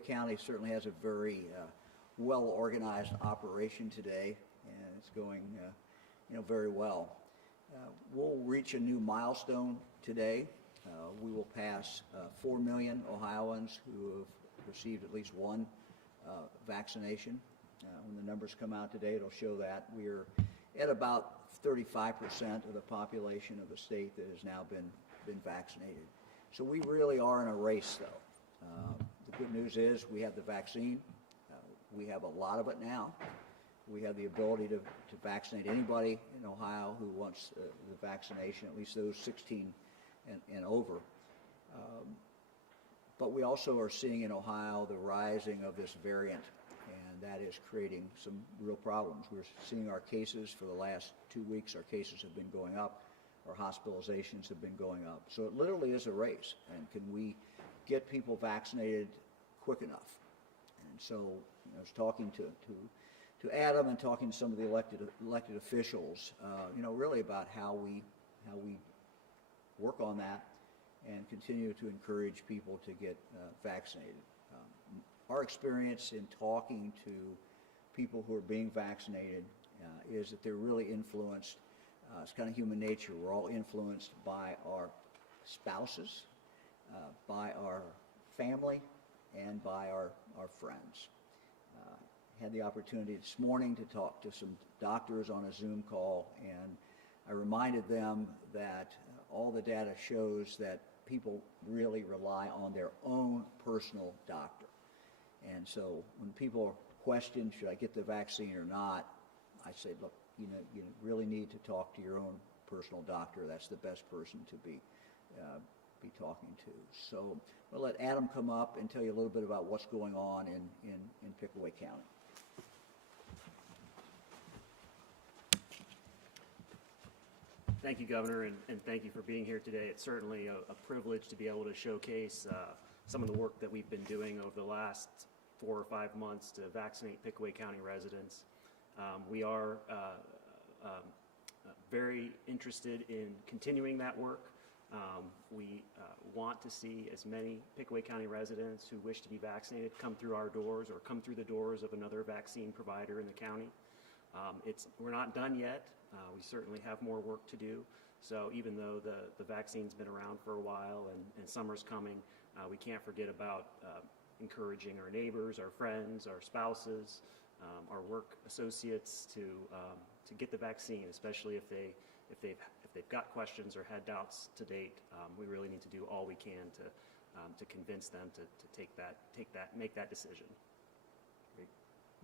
County certainly has a very well-organized operation today, and it's going very well. We'll reach a new milestone today. We will pass 4 million Ohioans who have received at least one vaccination. When the numbers come out today, it'll show that. We're at about 35% of the population of the state that has now been vaccinated. So we really are in a race, though. The good news is we have the vaccine. We have a lot of it now. We have the ability to vaccinate anybody in Ohio who wants the vaccination, at least those 16 and over. But we also are seeing in Ohio the rising of this variant, and that is creating some real problems. We're seeing our cases for the last 2 weeks, our cases have been going up, our hospitalizations have been going up. So it literally is a race, and can we get people vaccinated quick enough? And so I was talking to Adam and talking to some of the elected officials, really about how we work on that and continue to encourage people to get vaccinated. Our experience in talking to people who are being vaccinated is that they're really influenced. It's kind of human nature. We're all influenced by our spouses, by our family, and by our friends. Had the opportunity this morning to talk to some doctors on a Zoom call, and I reminded them that all the data shows that people really rely on their own personal doctor. And so when people question, should I get the vaccine or not, I say, look, you really need to talk to your own personal doctor. That's the best person to be talking to. So we'll let Adam come up and tell you a little bit about what's going on in Pickaway County. Thank you, Governor, and thank you for being here today. It's certainly a privilege to be able to showcase some of the work that we've been doing over the last 4 or 5 months to vaccinate Pickaway County residents. We are very interested in continuing that work. We want to see as many Pickaway County residents who wish to be vaccinated come through our doors or come through the doors of another vaccine provider in the county. We're not done yet. We certainly have more work to do. So even though the vaccine's been around for a while and summer's coming, we can't forget about encouraging our neighbors, our friends, our spouses, our work associates to get the vaccine, especially if they've got questions or had doubts to date. We really need to do all we can to convince them to make that decision. Great.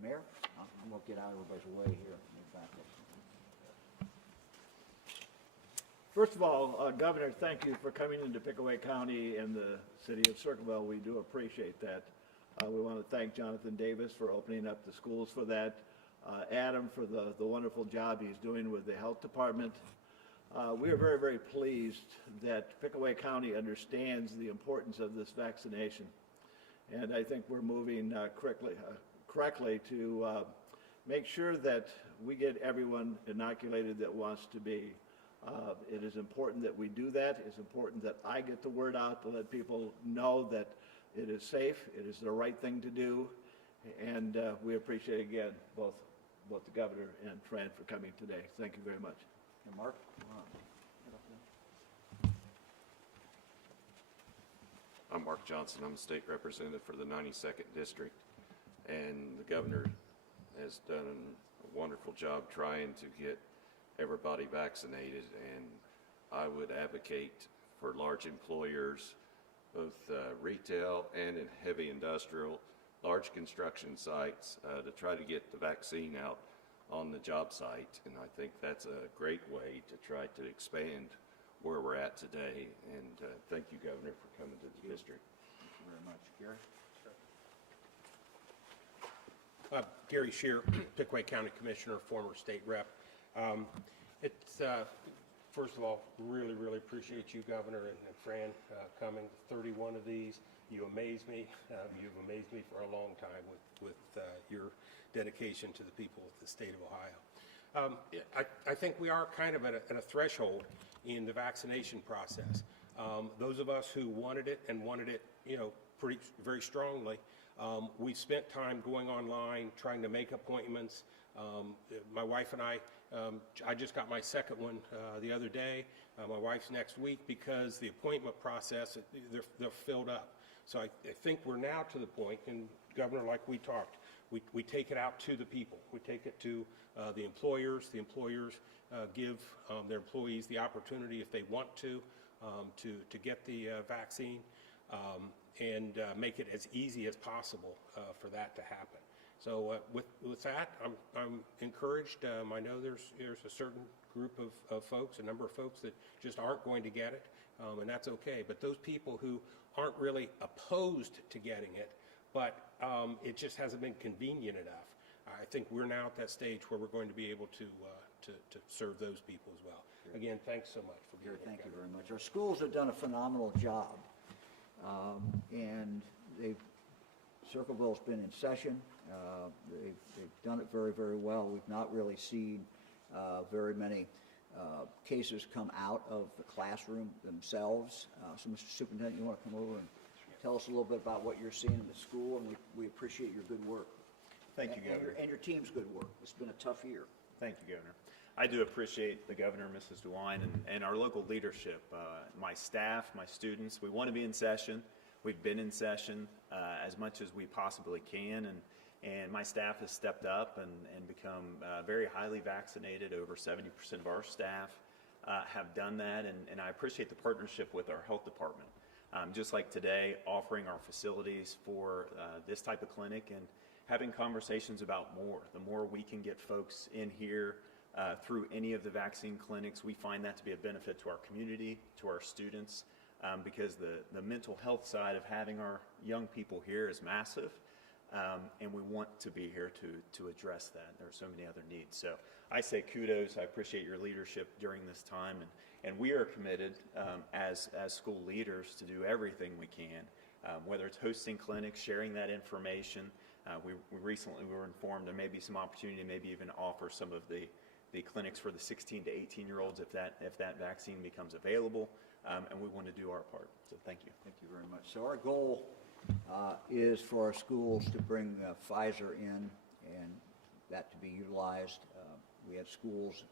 Mayor, I'm going to get out of everybody's way here. First of all, Governor, thank you for coming into Pickaway County and the city of Circleville. We do appreciate that. We want to thank Jonathan Davis for opening up the schools for that. Adam for the wonderful job he's doing with the health department. We are very, very pleased that Pickaway County understands the importance of this vaccination. And I think we're moving correctly to make sure that we get everyone inoculated that wants to be. It is important that we do that. It's important that I get the word out to let people know that it is safe, it is the right thing to do, and we appreciate again both the governor and Fran for coming today. Thank you very much. And Mark? I'm Mark Johnson. I'm a state representative for the 92nd District, and the governor has done a wonderful job trying to get everybody vaccinated, and I would advocate for large employers, both retail and in heavy industrial, large construction sites, to try to get the vaccine out on the job site. And I think that's a great way to try to expand where we're at today. And thank you, Governor, for coming to the district. Thank you very much. Gary? Gary Shear, Pickaway County Commissioner, former state rep. First of all, really, really appreciate you, Governor, and Fran coming. 31 of these. You amaze me. You've amazed me for a long time with your dedication to the people of the state of Ohio. I think we are kind of at a threshold in the vaccination process. Those of us who wanted it and wanted it, pretty very strongly, We spent time going online, trying to make appointments. My wife and I just got my second one the other day. My wife's next week because the appointment process, they're filled up. So I think we're now to the point, and Governor, like we talked, we take it out to the people. We take it to the employers. The employers give their employees the opportunity, if they want to get the vaccine, and make it as easy as possible for that to happen. So with that, I'm encouraged. I know there's a certain group of folks, a number of folks that just aren't going to get it, and that's okay. But those people who aren't really opposed to getting it, but it just hasn't been convenient enough, I think we're now at that stage where we're going to be able to serve those people as well. Again, thanks so much for being here. Thank you very much. Our schools have done a phenomenal job, and Circleville's been in session. They've done it very, very well. We've not really seen very many cases come out of the classroom themselves. So, Mr. Superintendent, you want to come over and tell us a little bit about what you're seeing in the school, and we appreciate your good work. Thank you, Governor. And your team's good work. It's been a tough year. Thank you, Governor. I do appreciate the Governor, Mrs. DeWine, and our local leadership, my staff, my students. We want to be in session. We've been in session as much as we possibly can, and my staff has stepped up and become very highly vaccinated. Over 70% of our staff have done that, and I appreciate the partnership with our health department. Just like today, offering our facilities for this type of clinic and having conversations about more. The more we can get folks in here through any of the vaccine clinics, we find that to be a benefit to our community, to our students, because the mental health side of having our young people here is massive, and we want to be here to address that. There are so many other needs. So I say kudos. I appreciate your leadership during this time, and we are committed as school leaders to do everything we can, whether it's hosting clinics, sharing that information. We recently were informed there may be some opportunity to maybe even offer some of the clinics for the 16 to 18-year-olds if that vaccine becomes available, and we want to do our part. So thank you. Thank you very much. So our goal is for our schools to bring Pfizer in and that to be utilized. We have schools,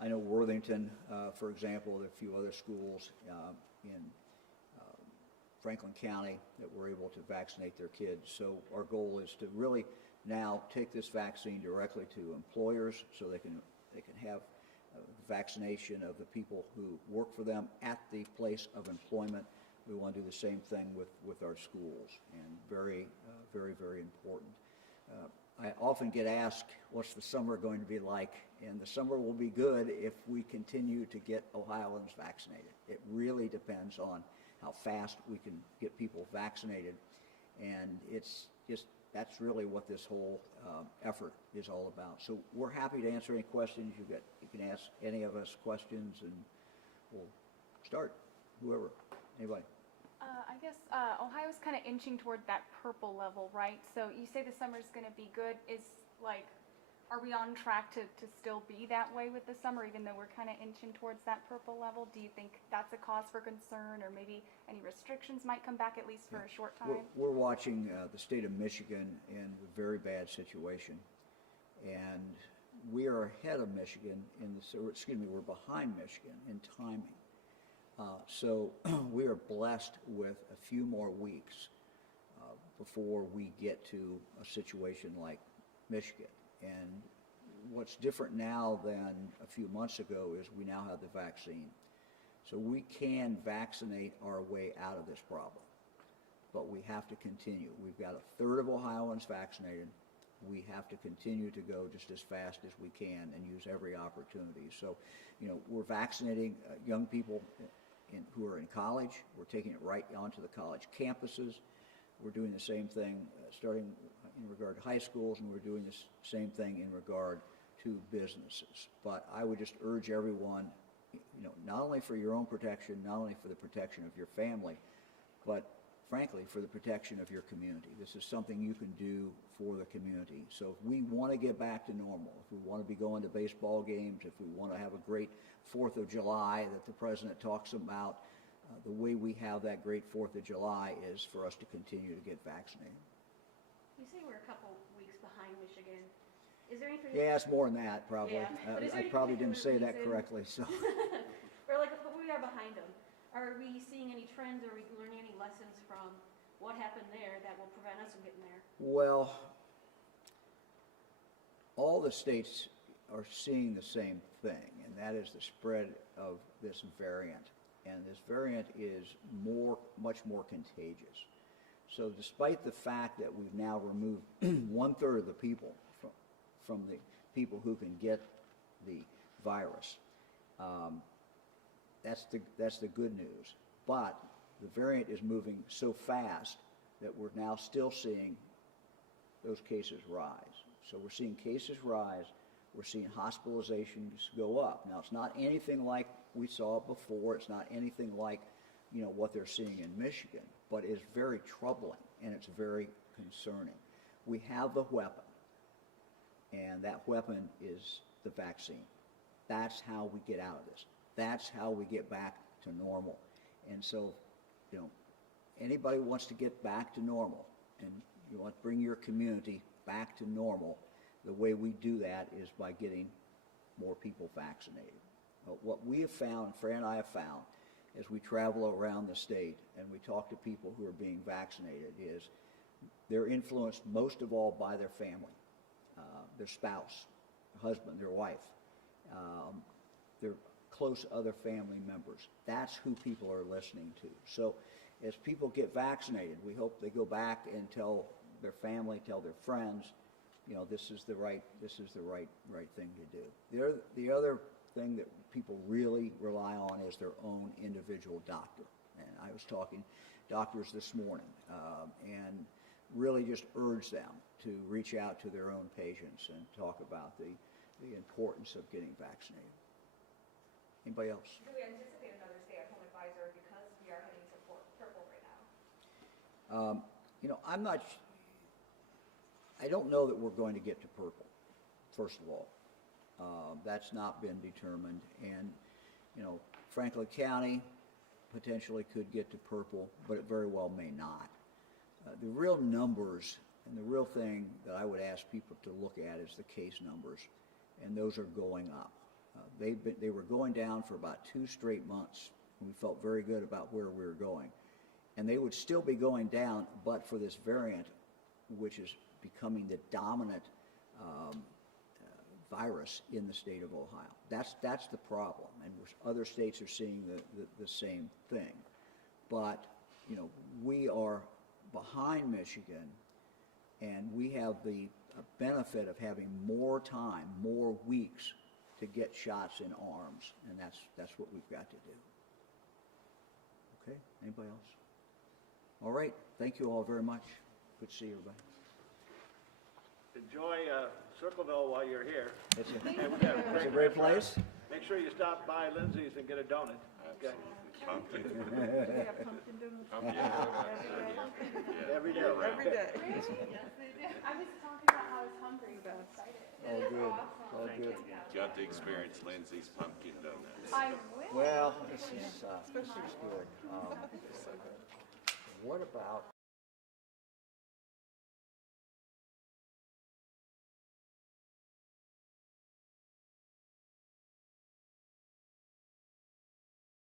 I know Worthington, for example, there are a few other schools in Franklin County that were able to vaccinate their kids. So our goal is to really now take this vaccine directly to employers so they can have vaccination of the people who work for them at the place of employment. We want to do the same thing with our schools, and very, very important. I often get asked, what's the summer going to be like? And the summer will be good if we continue to get Ohioans vaccinated. It really depends on how fast we can get people vaccinated, and it's just, that's really what this whole effort is all about. So we're happy to answer any questions you get. You can ask any of us questions, and we'll start. Whoever, anybody. I guess Ohio's kind of inching toward that purple level, right? So you say the summer's going to be good. Are we on track to still be that way with the summer, even though we're kind of inching towards that purple level? Do you think that's a cause for concern, or maybe any restrictions might come back at least for a short time? We're watching the state of Michigan in a very bad situation, and we are ahead of Michigan we're behind Michigan in timing. So we are blessed with a few more weeks before we get to a situation like Michigan. And what's different now than a few months ago is we now have the vaccine. So we can vaccinate our way out of this problem, but we have to continue. We've got a third of Ohioans vaccinated. We have to continue to go just as fast as we can and use every opportunity. So, we're vaccinating young people who are in college. We're taking it right onto the college campuses. We're doing the same thing starting in regard to high schools, and we're doing the same thing in regard to businesses. But I would just urge everyone, not only for your own protection, not only for the protection of your family, but frankly, for the protection of your community. This is something you can do for the community. So if we want to get back to normal, if we want to be going to baseball games, if we want to have a great 4th of July that the President talks about, the way we have that great 4th of July is for us to continue to get vaccinated. say we're a couple weeks behind Michigan. Is there anything? Yeah, it's more than that, probably. Yeah, but is there I any probably didn't say particular that reason? correctly, so. Or like, but we are behind them. Are we seeing any trends? Are we learning any lessons from what happened there that will prevent us from getting there? Well, all the states are seeing the same thing, and that is the spread of this variant. And this variant is much more contagious. So despite the fact that we've now removed 1/3 of the people from the people who can get the virus, that's the good news. But the variant is moving so fast that we're now still seeing those cases rise. So we're seeing cases rise, we're seeing hospitalizations go up. Now, it's not anything like we saw before, it's not anything like, what they're seeing in Michigan, but it's very troubling and it's very concerning. We have the weapon, and that weapon is the vaccine. That's how we get out of this. That's how we get back to normal. And so, anybody wants to get back to normal, and you want to bring your community back to normal, the way we do that is by getting more people vaccinated. But what we have found, Fran and I have found, as we travel around the state and we talk to people who are being vaccinated, is they're influenced most of all by their family, their spouse, their husband, their wife, their close other family members. That's who people are listening to. So as people get vaccinated, we hope they go back and tell their family, tell their friends, this is the right thing to do. The other thing that people really rely on is their own individual doctor. And I was talking to doctors this morning and really just urge them to reach out to their own patients and talk about the importance of getting vaccinated. Anybody else? Do we anticipate another stay-at-home advisor because we are heading to purple right now? I don't know that we're going to get to purple, first of all. That's not been determined. And, Franklin County potentially could get to purple, but it very well may not. The real numbers and the real thing that I would ask people to look at is the case numbers, and those are going up. They were going down for about 2 straight months, and we felt very good about where we were going. And they would still be going down, but for this variant, which is becoming the dominant virus in the state of Ohio. That's the problem, and other states are seeing the same thing. But we are behind Michigan, and we have the benefit of having more time, more weeks to get shots in arms, and that's what we've got to do. Okay, anybody else? All right, thank you all very much. Good to see everybody. Enjoy Circleville while you're here. It's It's a great place. Make sure you stop by Lindsay's and get a donut. Okay. Every day. Every day. I was talking about how I was hungry, so I'm excited. All good, all good. Got to experience Lindsay's pumpkin donuts. I will. Well, this is good. What about